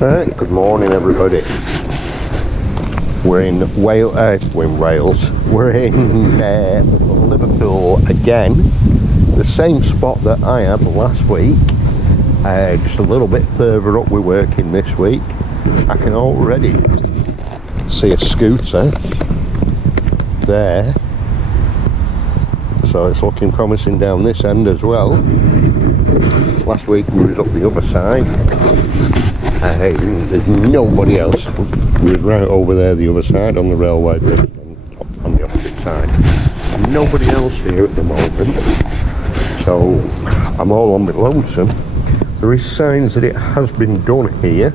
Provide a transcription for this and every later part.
Right, good morning everybody. We're in Wales. We're in Liverpool again. The same spot that I had last week. Just a little bit further up we're working this week. I can already see a scooter there. So it's looking promising down this end as well. Last week we was up the other side. There's nobody else. We was right over there the other side on the railway bridge on the opposite side. Nobody else here at the moment. So I'm all on my lonesome. There is signs that it has been done here,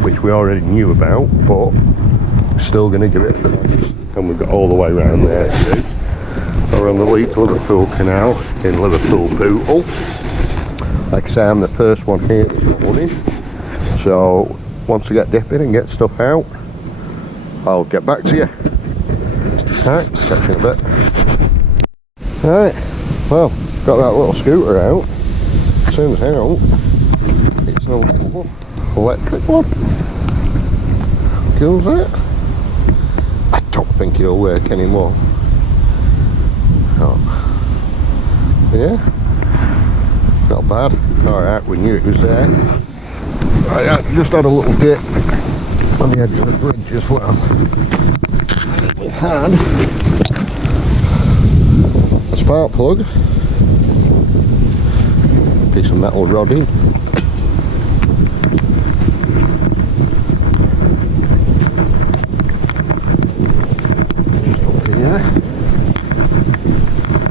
which we already knew about, but we're still going to give it a chance. And we've got all the way around there too. So we're on the Leeds Liverpool Canal in Liverpool Bootle. Like I say, I'm the first one here this morning. So once I get dipping and get stuff out, I'll get back to you. Alright, catch you in a bit. Alright, well, got that little scooter out. Turns out it's an electric one. Kills it. I don't think it'll work anymore. Oh. Yeah, not bad. Alright, we knew it was there. I just had a little dip on the edge of the bridge as well. We had a spark plug, piece of metal rodding, just up here.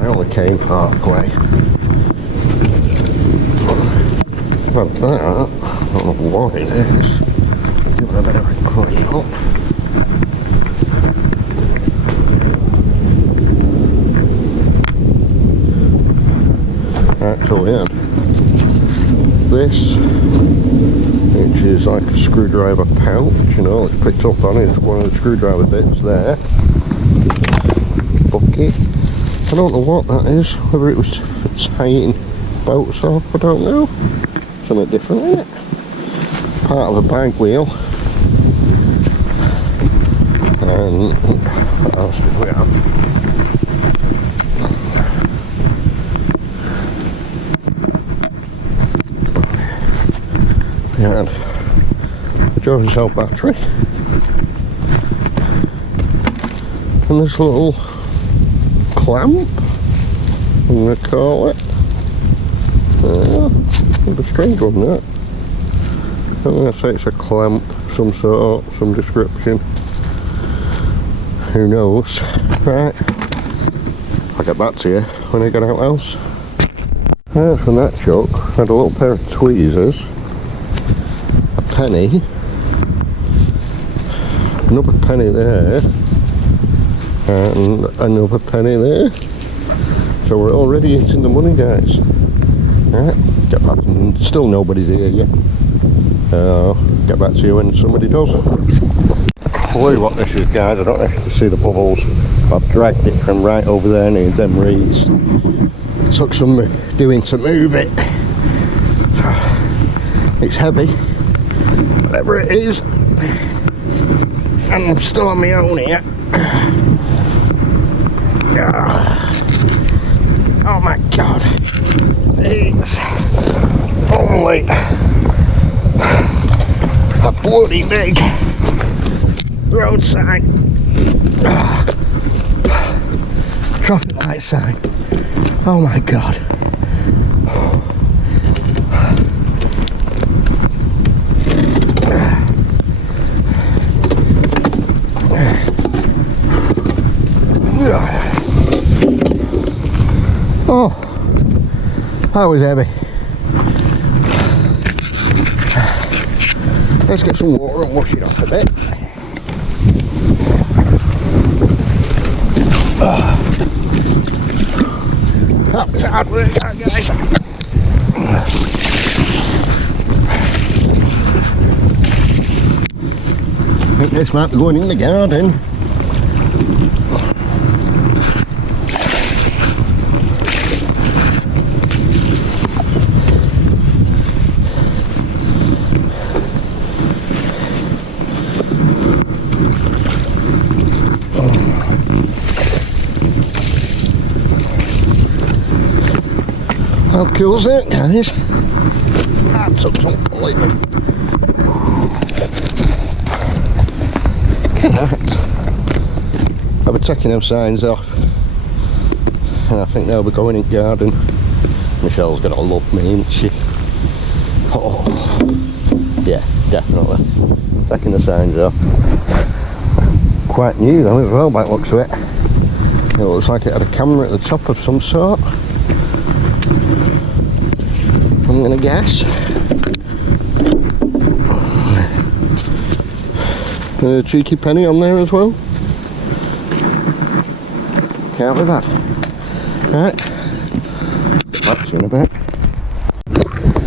I only came halfway. About that, I don't know what it is. Give it a bit of a clean up. Actually, yeah. This, which is like a screwdriver pouch, you know, it's picked up on it, one of the screwdriver bits there. Bucket. I don't know what that is, whether it was for tying boats off, I don't know. Something different in it. Part of a bag wheel. And what else did we have? We had a Jovi cell battery. And this little clamp, I'm going to call it. What a strange one, that. I'm going to say it's a clamp, some sort, some description. Who knows? Right. I'll get back to you when I get out else. From that chuck, I had a little pair of tweezers, a penny, another penny there, and another penny there. So we're already into the money, guys. Right, get back, and still nobody's here yet. Get back to you when somebody does. Clue what this is, guys. I don't know if you can see the bubbles. I've dragged it from right over there near them reeds. It took some doing to move it. It's heavy, whatever it is, and I'm still on my own here. Oh my god. It's only a bloody big road sign, traffic light sign. Oh my god. Oh, that was heavy. Let's get some water and wash it off a bit. That was hard work, that, guys. I think this might be going in the garden. cool's it, guys? That's unbelievable. Look at that. I'll be taking those signs off, and I think they'll be going in garden. Michelle's gonna love me, isn't she? Oh, yeah, definitely. Taking the signs off. Quite new though as well, by the looks of it. It looks like it had a camera at the top of some sort. I'm gonna guess. A cheeky penny on there as well. Can't be bad. Right, get back to you in a bit.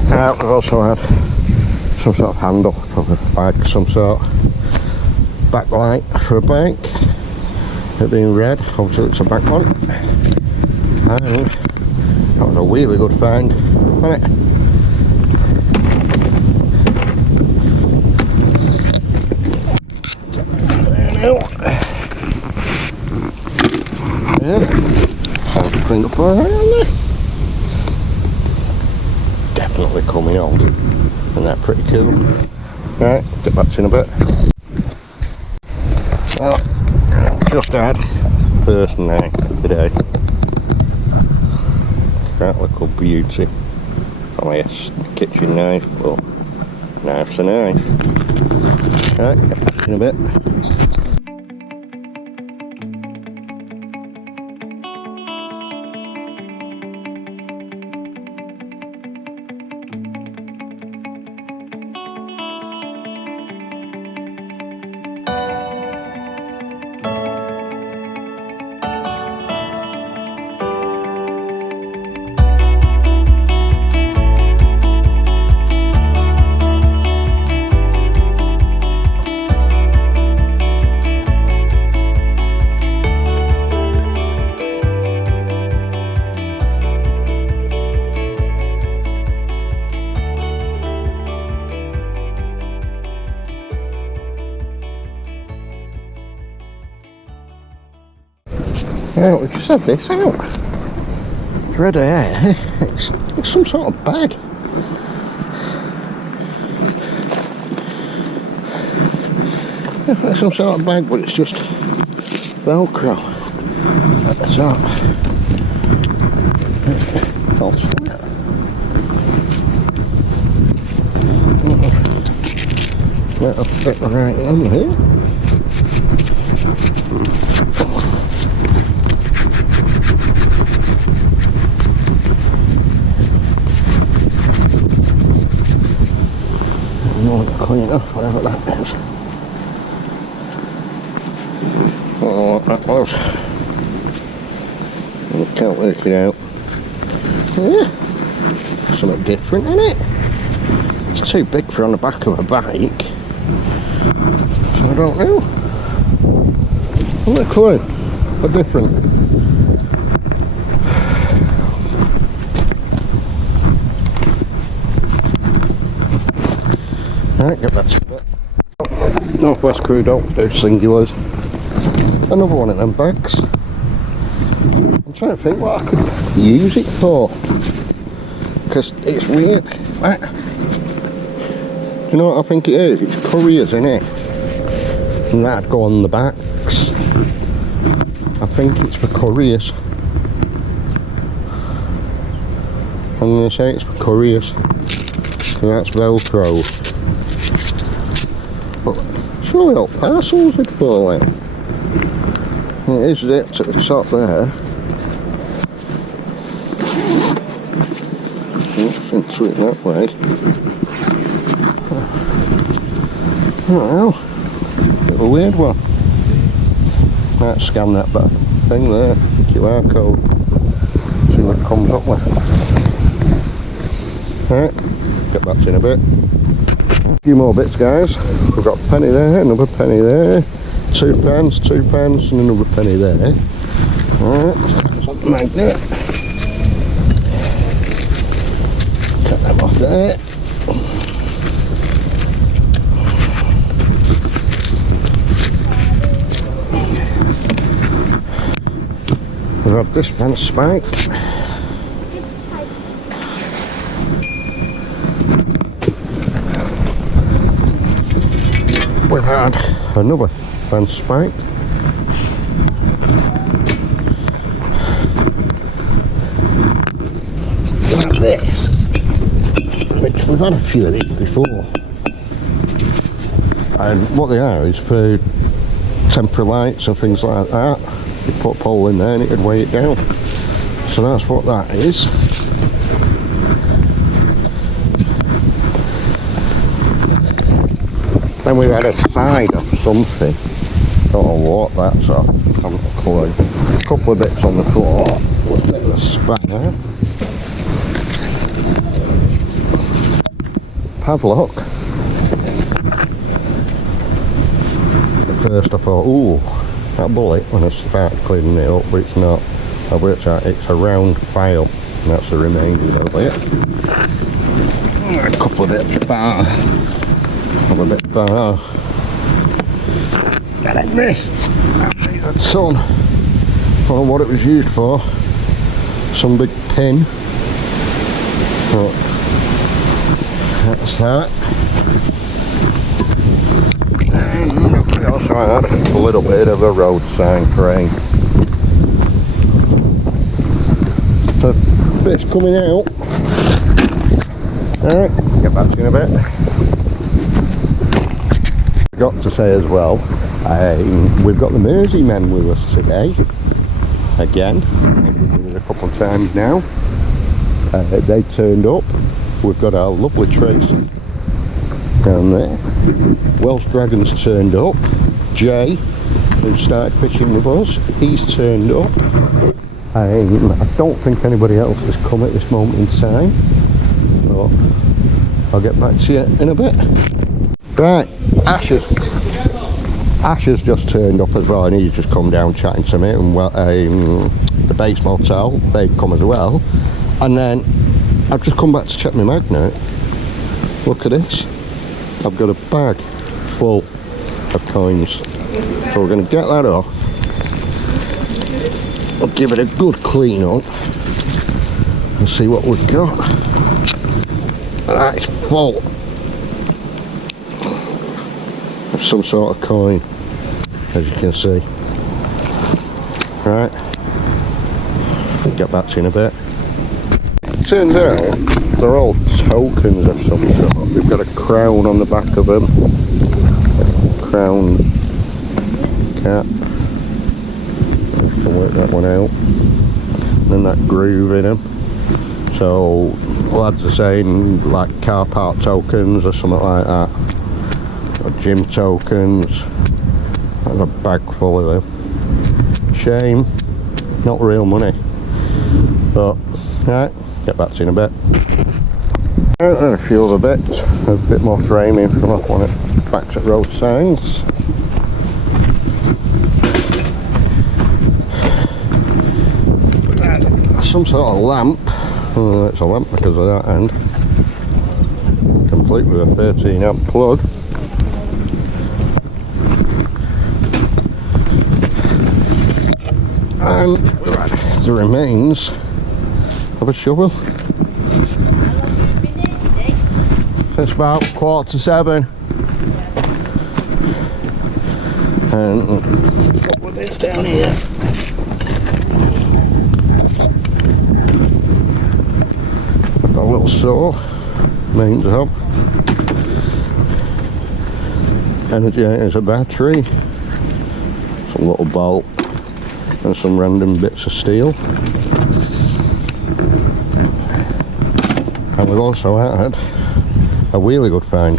We've also had some sort of handle, probably bike of some sort. Backlight for a bike. It being red, obviously it's a back one. And that was a really good find, wasn't it? Yeah, all cleaned up alright on there. Definitely coming on, and that's pretty cool. Right, get back to you in a bit. Well, just had first night today. That little beauty. Oh yes, kitchen knife, but knife's a knife. Right, get back to you in a bit. Yeah, we just had this out. It's red hair. It's some sort of bag. It's some sort of bag, but it's just Velcro at the top. False flat. That'll fit right on here. Clean off whatever that is. I don't know what that was. I can't work it out. Yeah, something different in it. It's too big for on the back of a bike, so I don't know. What a clue. What different? Right, get that to it. Northwest Crew don't do singulars. Another one of them bags. I'm trying to think what I could use it for. Because it's weird. Right. Do you know what I think it is? It's couriers, isn't it? And that'd go on the backs. I think it's for couriers. I'm going to say it's for couriers. So that's Velcro. But surely all parcels would fall in. It is zipped at the top there. Into it that way. Oh well, a weird one. Might scan that thing there, QR code. See what it comes up with. Right, get back to you in a bit. A few more bits, guys. We've got a penny there, another penny there, £2, £2 and another penny there. Alright, it's on the magnet. Take them off there. We've had this one spiked. And another fence spike. Like this, which we've had a few of these before. And what they are is for temporary lights and things like that. You put a pole in there and it would weigh it down. So that's what that is. Then we've had a side of something. Don't know what that's off. I haven't a clue. A couple of bits on the floor. A little bit of a spanner. Padlock. At first I thought, ooh, that bullet, when I started cleaning it up, but it's not. I worked out it's a round file, and that's the remainder of it. A couple of bits of bar. A bit of bar. And then this. That sun. I don't know what it was used for. Some big pin. But that's that. And we also had a little bit of a road sign frame. So bits coming out. Alright, get back to you in a bit. Forgot to say as well, we've got the Mersey men with us today. Again, we've done it a couple of times now. They turned up. We've got our lovely Tracy down there. Welsh Dragons turned up. Jay, who started fishing with us, he's turned up. I don't think anybody else has come at this moment in time, but I'll get back to you in a bit. Right, Asher's just turned up as well, and he's just come down chatting to me, and the base motel, they've come as well. And then I've just come back to check my magnet. Look at this. I've got a bag full of coins. So we're going to get that off. I'll give it a good clean up and see what we've got. And that is full of some sort of coin, as you can see. Right, I'll get back to you in a bit. Turns out they're all tokens of some sort. We've got a crown on the back of them, crown cap. I can work that one out. And then that groove in them. So lads are saying like car park tokens or something like that, or gym tokens. There's a bag full of them. Shame, not real money. But right. Get back to you in a bit. And a few other bits, a bit more framing from up on it, back at road signs. Some sort of lamp, it's a lamp because of that end, complete with a 13 amp plug. And the remains of a shovel. It's about 7:15. And a couple of bits down here. Got a little saw, main job. Energizer, a battery, some little bolt, and some random bits of steel. And we've also had a wheelie good find.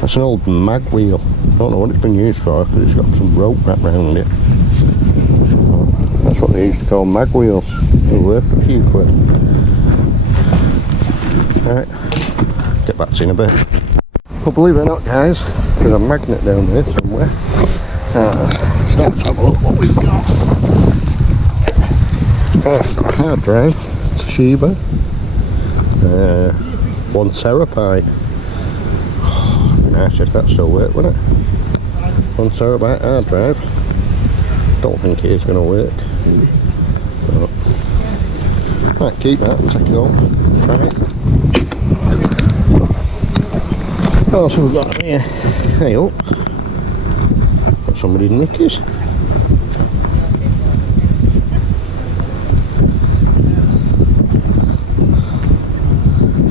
That's an old mag wheel. Don't know what it's been used for because it's got some rope wrapped around it. That's what they used to call mag wheels. They're worth a few quid. Right, get back to you in a bit. But believe it or not guys, there's a magnet down there somewhere. Start to have a look what we've got. I've got a hard drive, Toshiba. 1 terabyte. Oh, nice if that still worked, wouldn't it? 1 terabyte hard drive. Don't think it is going to work. But, right, keep that and take it home. Right. What else have we got here? Hey up. somebody's knickers.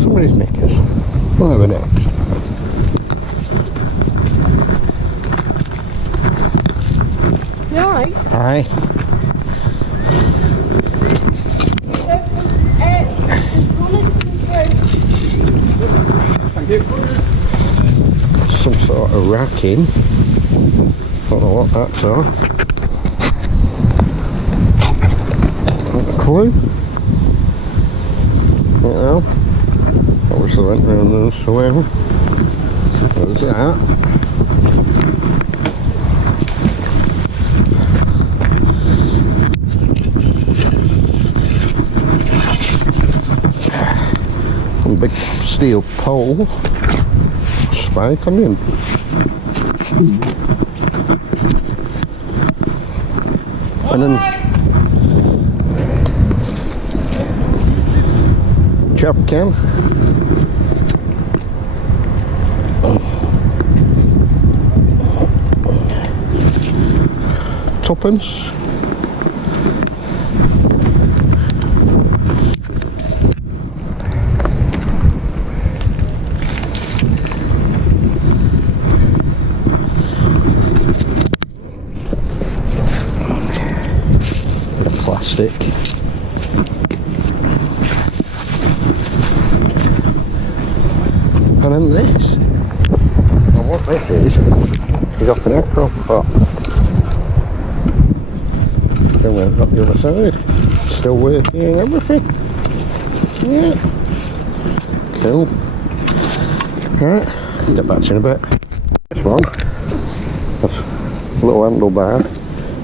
Somebody's knickers. Whatever next. You alright? Hi. Thank you. Some sort of racking. Don't know what that's on. Not a clue. Don't know. Obviously went round there somewhere. There's that. Some big steel pole. Spike on him. And then chop can. Tuppence. Plastic. And then this. Now what this is off an acro pot. Then we've got the other side. Still working and everything. Yeah. Cool. Right, get back to you in a bit. This one. That's a little handlebar.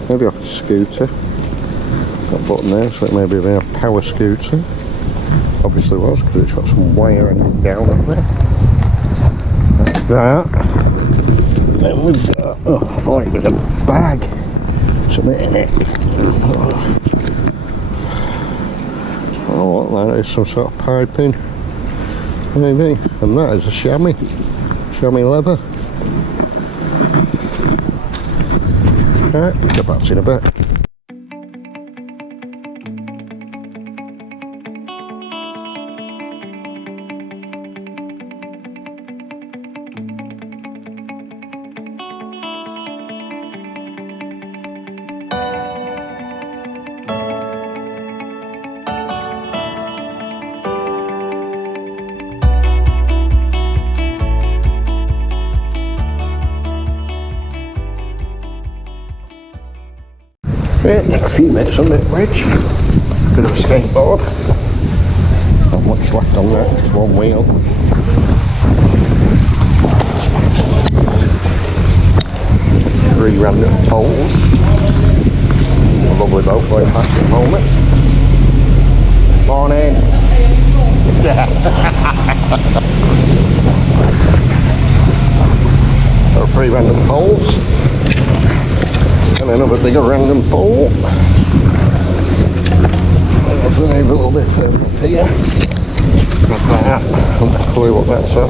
Maybe off a scooter. Got a button there, so it may be a power scooter. Obviously was, because it's got some wire hanging down up there. That's that. Then we've got, oh, I thought it was a bag. Something in it. Oh, what that is, some sort of piping. Maybe. And that is a chamois. Chamois leather. Right, get back to you in a bit. Right, a few minutes on that bridge. Bit of a skateboard. Not much left on that, just one wheel. 3 random poles. A lovely boat going past at the moment. Morning! Yeah! There are 3 random poles. And another bigger random pole. And I've moved a little bit further up here. Like that. I haven't a clue what that's at.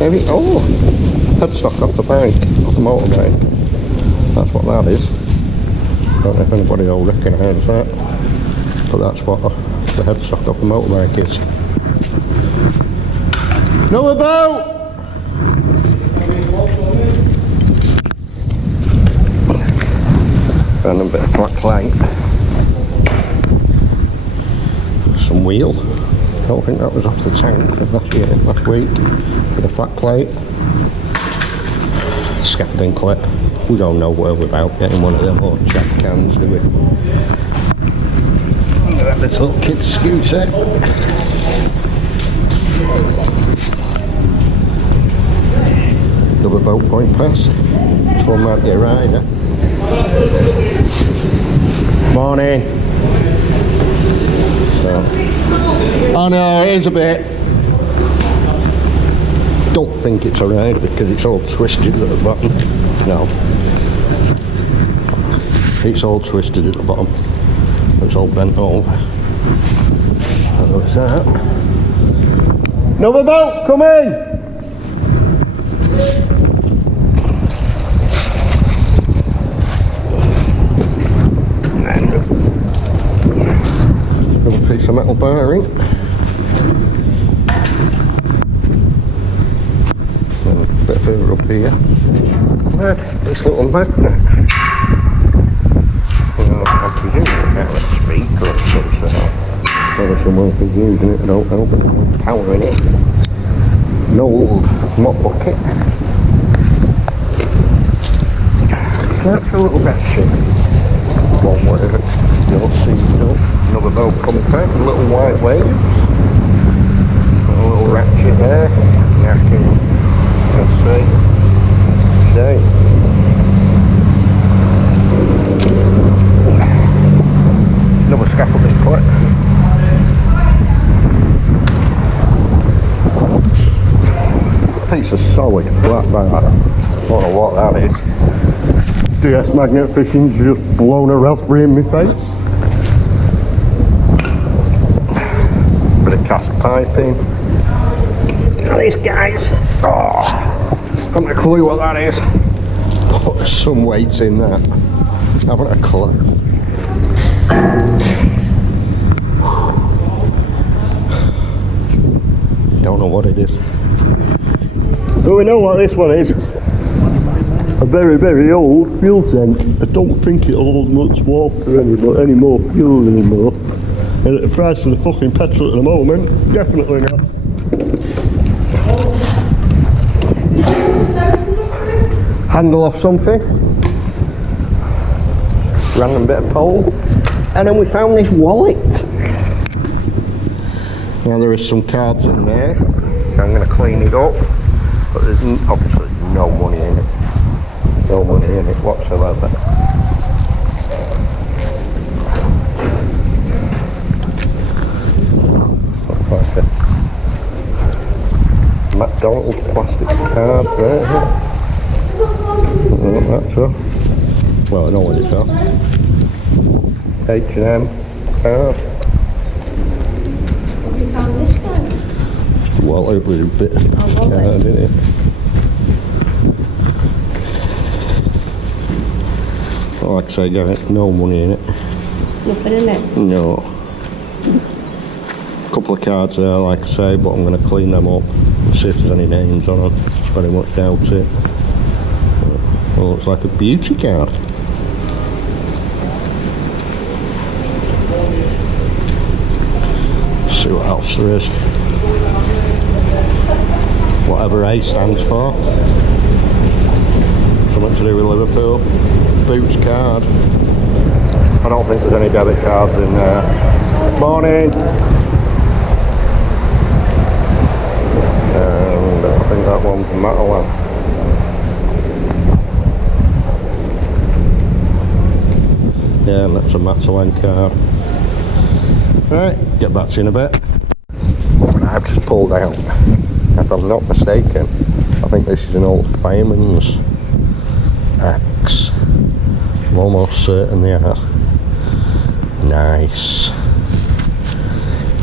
Maybe, oh! Headstock off the bike, off the motorbike. That's what that is. Don't know if anybody will recognise that. But that's what the headstock off the motorbike is. Know about! And a bit of black light. Some wheel. Don't think that was off the tank from last week. Bit of flat plate. Scaffolding clip. We go nowhere without getting one of them old jack cans, do we? This little kid's scooter. Another boat going past. This one might be a rider. Morning. So. Oh no, it is a bit. Don't think it's a rider because it's all twisted at the bottom. No. It's all twisted at the bottom. It's all bent over. What's that? Another boat, come in! metal bearing. And a bit further up here. This little magnet. Well, I'm presuming it's out of a speaker or some sort. Whether someone could using it, I don't know, but there's no power in it. No old mop bucket. That's a little ratchet. Won't work. You'll see, another boat coming back, a little white wave. A little ratchet there. Knacking. Let's see. Another scaffolding clip. Piece of solid flat bar. I don't know what that is. DS Magnet Fishing's just blown a raspberry in my face. Bit of cast piping. Look at these guys. Oh, I haven't a clue what that is. Oh, there's some weight in that. I haven't a clue. Don't know what it is. But we know what this one is. A very, very old fuel tank. I don't think it'll hold much water any more fuel anymore. And at the price of the fucking petrol at the moment, definitely not. Handle off something. Random bit of pole. And then we found this wallet. Now there is some cards in there. So I'm going to clean it up. But there's obviously no money in it. No money in it whatsoever. Like a McDonald's plastic card there. Oh, that's a, well, I know what it's at. H&M card. Have you found this guy? Well, it was a bit of card in it. Like I say, got no money in it. Nothing in it? No. A couple of cards there, like I say, but I'm going to clean them up, see if there's any names on them. Very much doubt it. Well, looks like a beauty card. See what else there is. Whatever A stands for. Something to do with Liverpool. Boots card. I don't think there's any debit cards in there. Morning. And I think that one's Matalan. Yeah, and that's a Matalan card. Right, get back to you in a bit. I've just pulled out, if I'm not mistaken, I think this is an old Fireman's axe. I'm almost certain they are. Nice.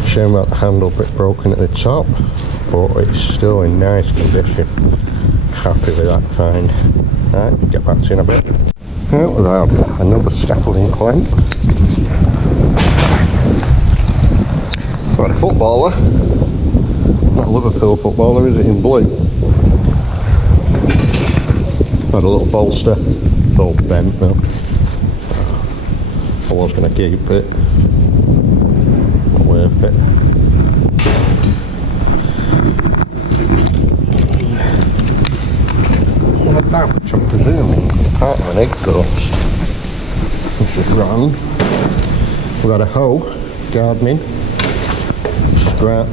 Shame about the handle bit broken at the top, but it's still in nice condition. Happy with that find. Right, get back to you in a bit. Right, we've had another scaffolding clamp. Got a footballer. Not a Liverpool footballer, is it, in blue? Had a little bolster. It's all bent now. I was going to keep it. Not worth it. Had that, which I'm presuming is part of an exhaust. This is wrong. We've had a hoe, gardening, scrap.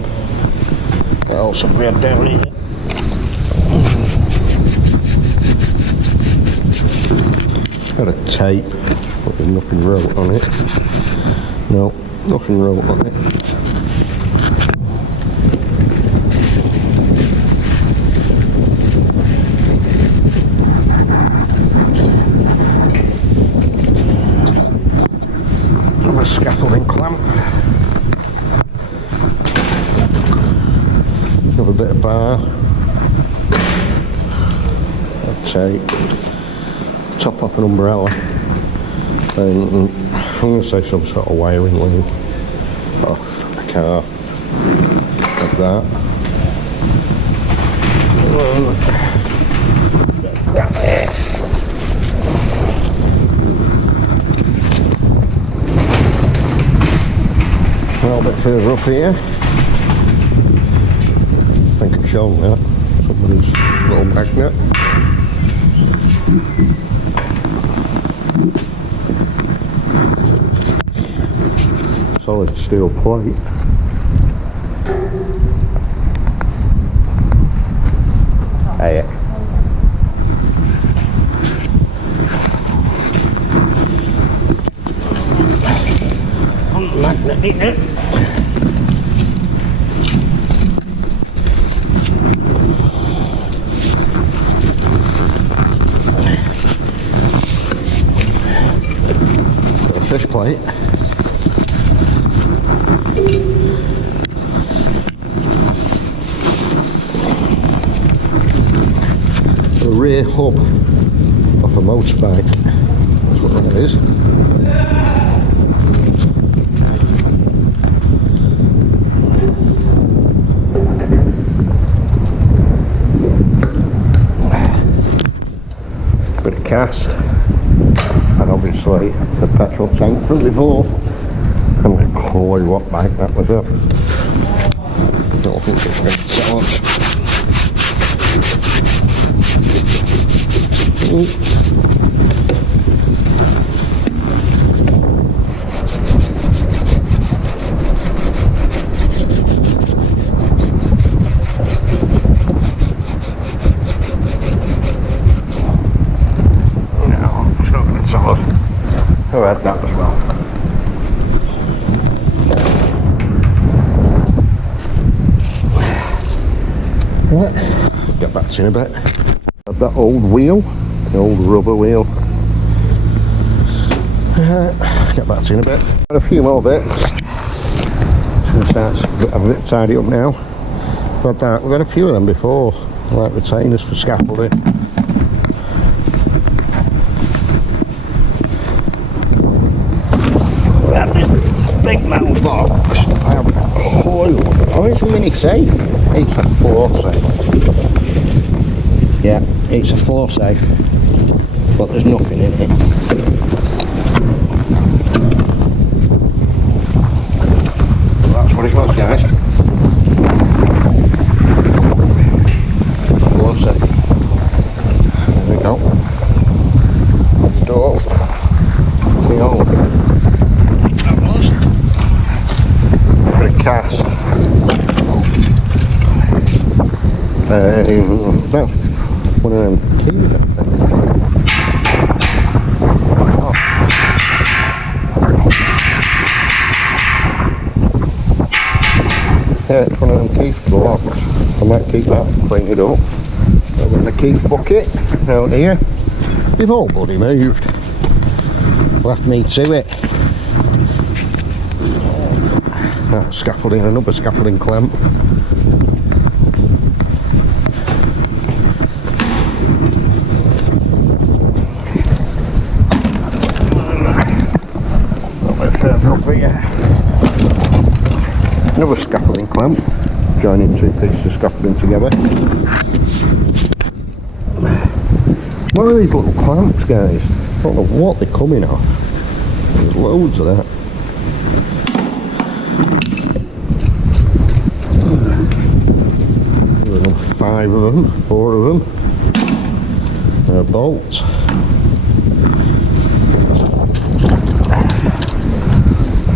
What else have we had down here? Got a tape, but there's nothing wrote on it. No, nothing wrote on it. Another scaffolding clamp. Another bit of bar. A tape. Top off an umbrella, and I'm going to say some sort of wiring loop. Oh, car. Like that. Grab it. A little bit further up here. I think I've shown that. Somebody's little magnet. Solid steel plate. Hey. Magnet in it. Got a fish plate. The rear hub of a motorbike. That's what that is. Bit of cast, and obviously the petrol tank from before. I'm going to call you what bike that was up. Don't think it's going to charge. Who had that as well? Right, get back to you in a bit. Had that old wheel, the old rubber wheel. Get back to you in a bit. Got a few more bits. Just going to start a bit tidy up now. Got that. We've got a few of them before, like retainers for scaffolding. Big metal box. I have a coil. Oh, it's a mini safe. It's a floor safe. Yeah, it's a floor safe, but there's nothing in it. That's what it was, guys. Floor safe. There we go. Door. Key on. Cast. That's one of them keys, I think. Oh. Yeah, it's one of them keys for the locks. I might keep that, clean it up. I've got the key bucket out here. They've all bloody moved. Left me to it. That scaffolding, another scaffolding clamp. Another scaffolding clamp, joining two pieces of scaffolding together. What are these little clamps, guys? I don't know what they're coming off. There's loads of that. There's 5 of them, 4 of them. There are bolts.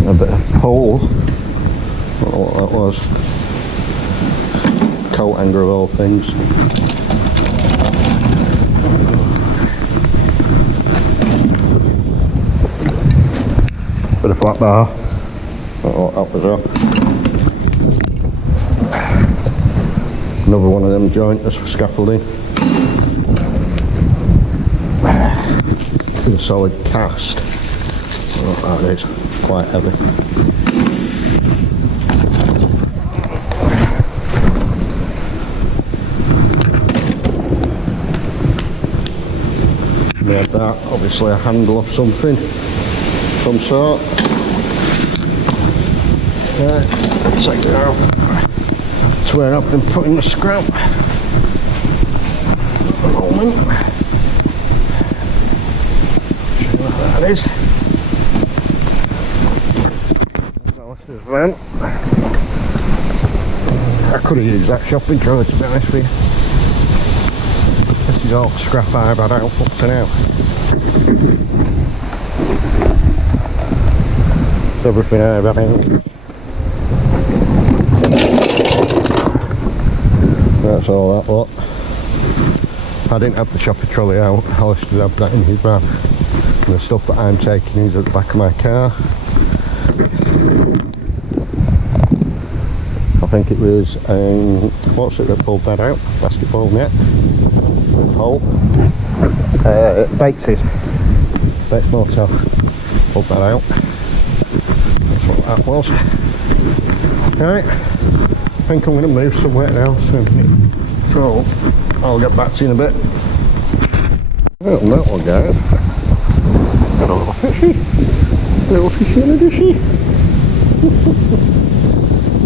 A bit of pole. I don't know what that was. Coat hanger of all things. Bit of flat bar. I don't know what that was off. Another one of them jointers for scaffolding. A solid cast. I don't know what that is. Quite heavy. We had that, obviously a handle of something, some sort. Take it out. That's where I've been putting the scrap. At the moment. Show you what that is. Alistair's van. I could have used that shopping trolley, to be honest with you. This is all scrap I've had out up to now. Everything I've had out. That's all that lot. I didn't have the shopping trolley out. Alistair had that in his van. And the stuff that I'm taking is at the back of my car. I think it was, what's it that pulled that out? Basketball net. Hole. Bates's. Bates Motel. Pulled that out. That's what that was. Right. I think I'm going to move somewhere else. So, I'll get back to you in a bit. Well, that one, guys. Oh, fishy. Little fishy in a dishy.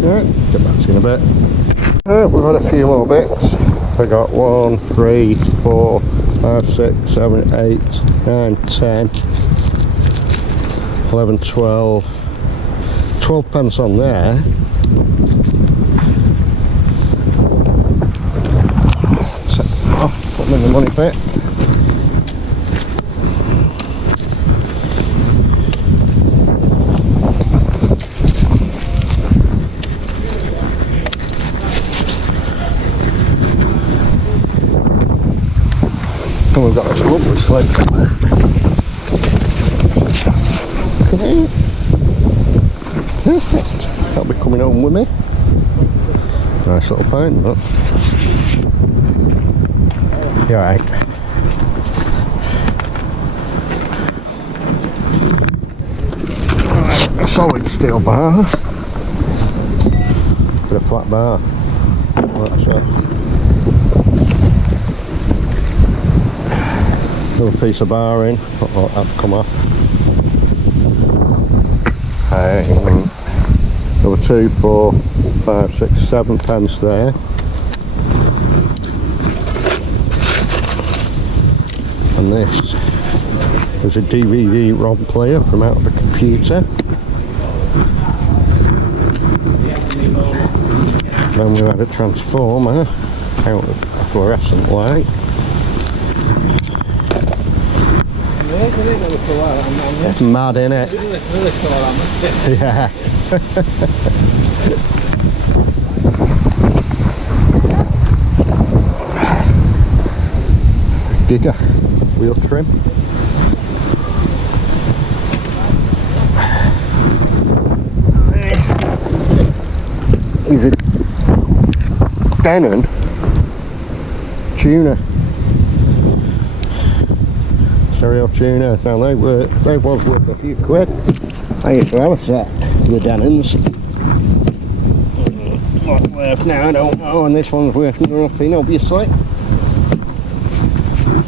Right, get back to you in a bit. Right, we've had a few more bits. I got 1, 3, 4, 5, 6, 7, 8, 9, 10, 11, 12. 12 pence on there. Take them off, put them in the money pit. And we've got this lovely sled. Okay. Perfect. That'll be coming home with me. Nice little pint, but you're right. A solid steel bar. Bit of flat bar. That's another piece of bar in. Oh, that'll come off. There were 2, 4, 5, 6, 7 pence there. And this is a DVD ROM player from out of the computer. Then we had a transformer out of a fluorescent light. It's mad, innit? Yeah. Giga wheel trim. Is it Denon tuner? Stereo tuner. Now they was worth a few quid. I used to have a set with Denons. What's it worth now, I don't know, and this one's worth nothing, obviously.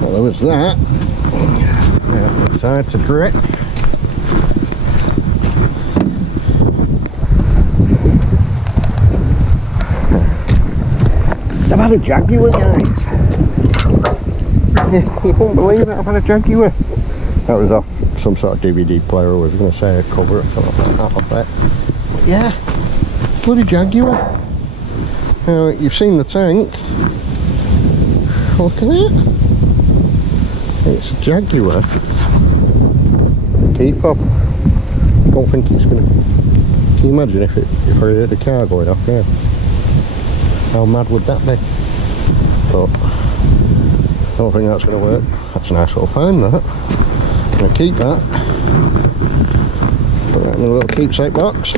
Well, there was that. Now, decided to grip. I've had a Jaguar, guys. You won't believe it, I've had a Jaguar. That was off some sort of DVD player, I was going to say a cover or something like that off it. But yeah, bloody Jaguar. Now, you've seen the tank. Look at it. It's a Jaguar. Keep up. Don't think it's going to... Can you imagine if I heard a car going off now? How mad would that be? But I don't think that's going to work. That's a nice little find, that. I'm going to keep that. Put that in a little keepsake box.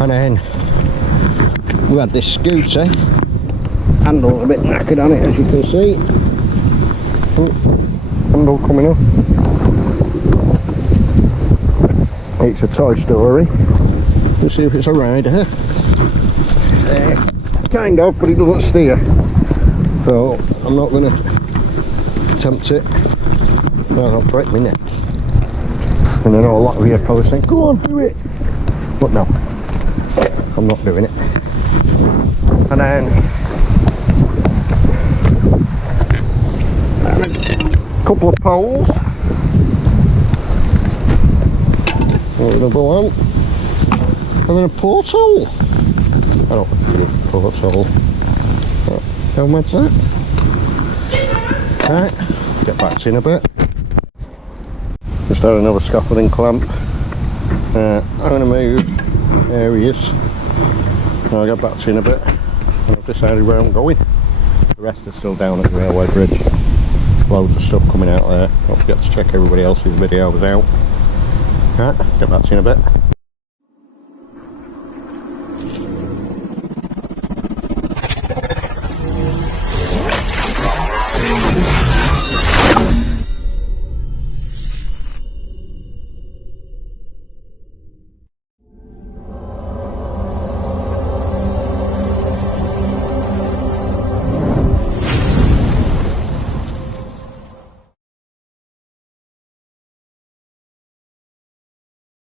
And then we had this scooter. Handle a bit knackered on it, as you can see. Handle coming up. It's a Toy Story. Let's see if it's a rider. Kind of, but it doesn't steer. So I'm not going to attempt it. Well, I'll break my neck. And I know a lot of you probably think, go on, do it. But no, I'm not doing it. And then a couple of poles. Another one. And then a porthole. I don't think it's a porthole. How much that? Right, get back to you in a bit. Just had another scaffolding clamp. I'm going to move areas. I'll get back to you in a bit. I've decided where I'm going. The rest is still down at the railway bridge. Loads of stuff coming out there. Don't forget to check everybody else's videos out. Right, get back to you in a bit.